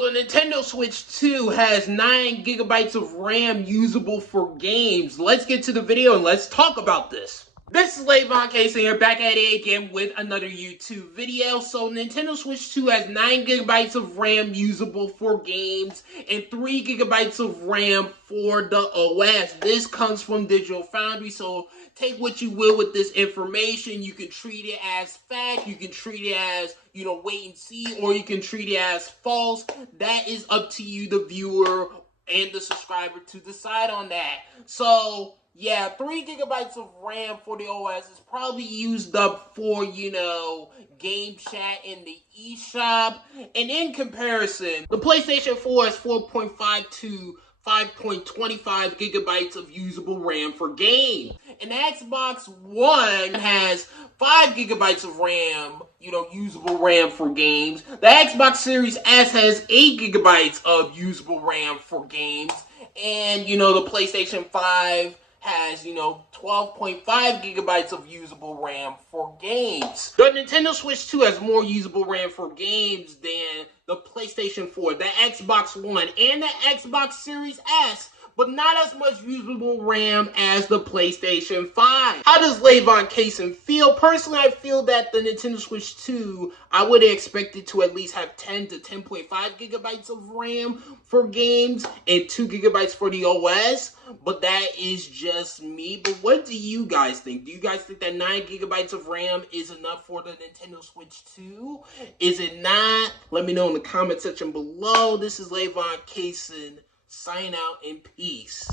the Nintendo Switch 2 has 9 gigabytes of RAM usable for games. Let's get to the video and let's talk about this. This is lavoncason here, back at it again with another YouTube video. So Nintendo Switch 2 has 9 gigabytes of RAM usable for games and 3 gigabytes of RAM for the OS. This comes from Digital Foundry, so take what you will with this information. You can treat it as fact, you can treat it as, wait and see, or you can treat it as false. That is up to you, the viewer and the subscriber, to decide on that. So yeah, 3 gigabytes of RAM for the OS is probably used up for, game chat in the eShop. And in comparison, the PlayStation 4 has 4.5 to 5.25 gigabytes of usable RAM for games. And the Xbox One has 5 gigabytes of RAM, usable RAM for games. The Xbox Series S has 8 gigabytes of usable RAM for games. And, the PlayStation 5 has, 12.5 gigabytes of usable RAM for games. The Nintendo Switch 2 has more usable RAM for games than the PlayStation 4, the Xbox One, and the Xbox Series S, but not as much usable RAM as the PlayStation 5. How does lavoncason feel? Personally, I feel that the Nintendo Switch 2, I would expect it to at least have 10 to 10.5 gigabytes of RAM for games and 2 gigabytes for the OS. But that is just me. But what do you guys think? Do you guys think that 9 gigabytes of RAM is enough for the Nintendo Switch 2? Is it not? Let me know in the comment section below. This is lavoncason. Sign out in peace.